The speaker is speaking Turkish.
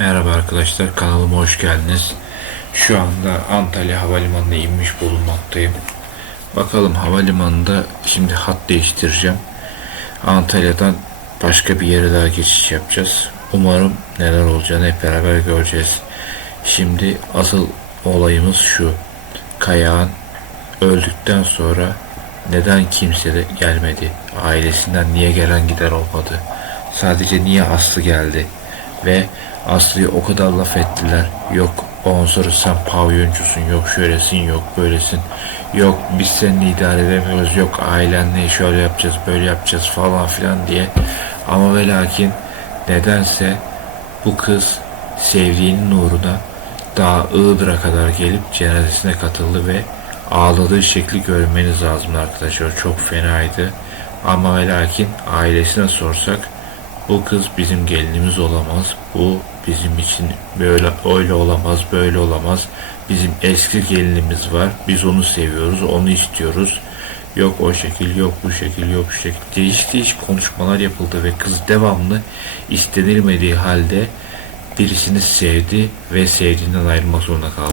Merhaba arkadaşlar kanalıma hoş geldiniz. Şu anda Antalya Havalimanı'na inmiş bulunmaktayım. Bakalım havalimanında şimdi hat değiştireceğim. Antalya'dan başka bir yere daha geçiş yapacağız. Umarım neler olacağını hep beraber göreceğiz. Şimdi asıl olayımız şu. Kayağın öldükten sonra neden kimse de gelmedi? Ailesinden niye gelen gider olmadı? Sadece niye Aslı geldi? Ve Aslı'yı o kadar laf ettiler. Yok ondan sonra sen pavyoncusun, yok şöylesin, yok böylesin. Yok biz seninle idare edemiyoruz, yok ailenle şöyle yapacağız, böyle yapacağız falan filan diye. Ama ve lakin nedense bu kız sevdiğinin uğruna daha Iğdır'a kadar gelip cenazesine katıldı ve ağladığı şekli görmeniz lazım arkadaşlar. Çok fenaydı. Ama ve lakin ailesine sorsak bu kız bizim gelinimiz olamaz. Bu bizim için böyle öyle olamaz, böyle olamaz. Bizim eski gelinimiz var. Biz onu seviyoruz, onu istiyoruz. Yok o şekil, yok bu şekil, yok şu şekil. Değişik değişik konuşmalar yapıldı ve kız devamlı istenilmediği halde birisini sevdi ve sevdiğinden ayrılmak zorunda kaldı.